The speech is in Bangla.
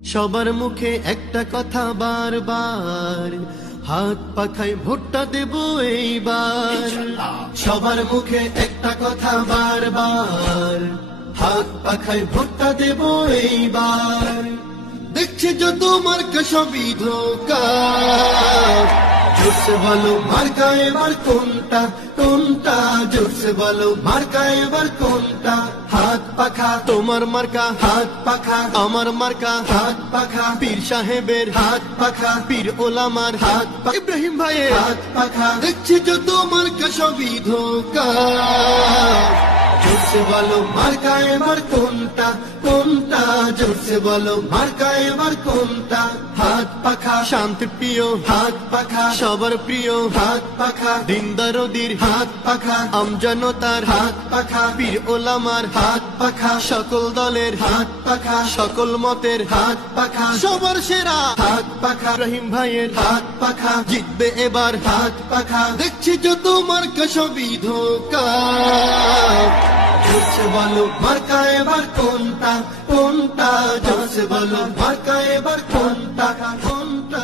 সবার মুখে একটা কথা বারবার, হাত পাখায় ভোটটা দেব এইবার। সবার মুখে একটা কথা বারবার, হাত পাখায় ভোটটা দেব এইবার। দেখছে যত মার্কা সবই ধোঁকা, জোরসে বলো মার্কা এবার কোনটা কোনটা, জোরসে বলো মার্কা এবার কোনটা। হাত পাখা তোমার মার্কা, হাত পাখা আমার মার্কা, হাত পাখা পীর সাহেবের, হাত পাখা পীর ওলামার, হাত পাখা ইব্রাহিম ভাইয়ের, হাত পাখা। দেখছি যত মার্কা সবই ধোঁকা, জোরসে বলো মার্কা এবার কোনটা কোনটা, জোরসে বলো মার্কা এবার কোনটা। হাত পাখা শান্তি প্রিয়, হাত পাখা সবার প্রিয়, হাত পাখা দিনদারদির, হাত পাখা আমজনতার, হাত পাখা পীর ওলামার, হাত পাখা সকল দলের, হাত পাখা সকল মতের, হাত পাখা সবার সেরা, হাত পাখা রহিম ভাইয়ের, হাত পাখা জিতবে এবার, হাত পাখা। দেখছি যত মার্কা সবই ধোঁকা, জোরসে বলো মার্কা এবার কোনটা কোনটা, জোরসে বলো মার্কা এবার কোনটা কোনটা।